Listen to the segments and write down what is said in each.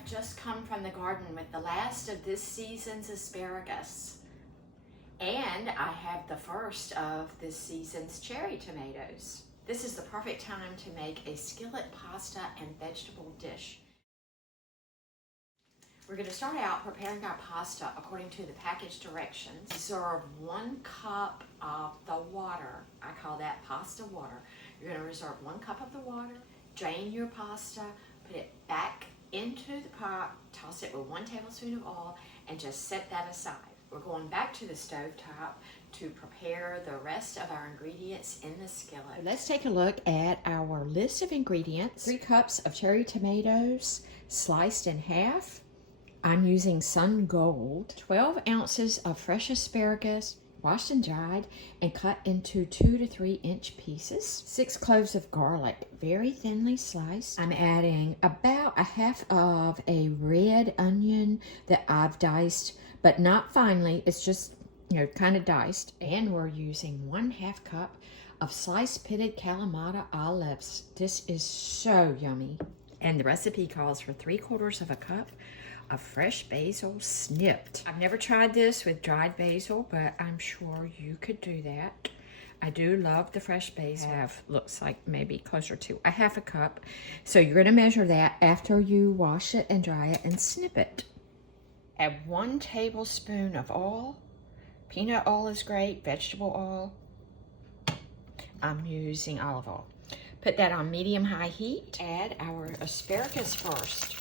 have just come from the garden with the last of this season's asparagus. And I have the first of this season's cherry tomatoes. This is the perfect time to make a skillet pasta and vegetable dish. We're going to start out preparing our pasta according to the package directions. Serve 1 cup of the water. I call that pasta water. You're going to reserve 1 cup of the water, drain your pasta, put it back into the pot, toss it with 1 tablespoon of oil, and just set that aside. We're going back to the stove top to prepare the rest of our ingredients in the skillet. Let's take a look at our list of ingredients. 3 cups of cherry tomatoes sliced in half. I'm using Sun Gold. 12 ounces of fresh asparagus, washed and dried and cut into 2 to 3 inch pieces. 6 cloves of garlic, very thinly sliced. I'm adding about a half of a red onion that I've diced, but not finely. It's just, kind of diced. And we're using 1/2 cup of sliced pitted Kalamata olives. This is so yummy. And the recipe calls for 3/4 of a cup of fresh basil snipped. I've never tried this with dried basil, but I'm sure you could do that. I do love the fresh basil. Looks like maybe closer to a 1/2 cup. So you're gonna measure that after you wash it and dry it and snip it. Add 1 tablespoon of oil. Peanut oil is great, vegetable oil. I'm using olive oil. Put that on medium-high heat. Add our asparagus first.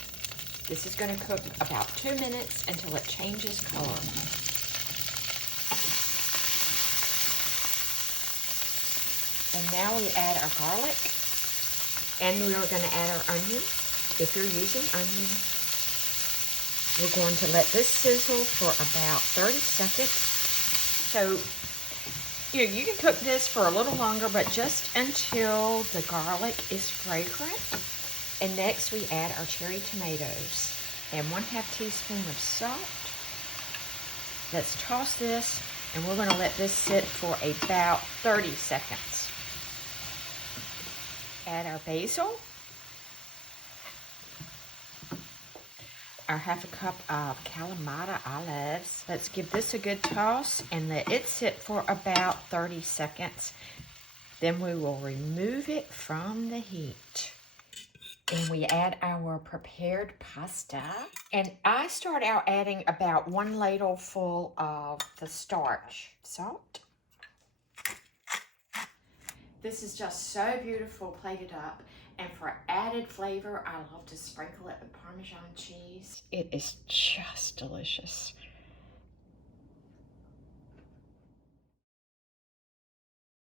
This is going to cook about 2 minutes until it changes color. And now we add our garlic. And we are going to add our onion. If you're using onion, we're going to let this sizzle for about 30 seconds. So, you can cook this for a little longer, but just until the garlic is fragrant. And next we add our cherry tomatoes and 1/2 teaspoon of salt. Let's toss this, and we're going to let this sit for about 30 seconds. Add our basil, our 1/2 cup of Kalamata olives. Let's give this a good toss and let it sit for about 30 seconds. Then we will remove it from the heat. And we add our prepared pasta. And I start out adding about 1 ladle full of the starch. Salt. This is just so beautiful plated up. And for added flavor, I love to sprinkle it with Parmesan cheese. It is just delicious.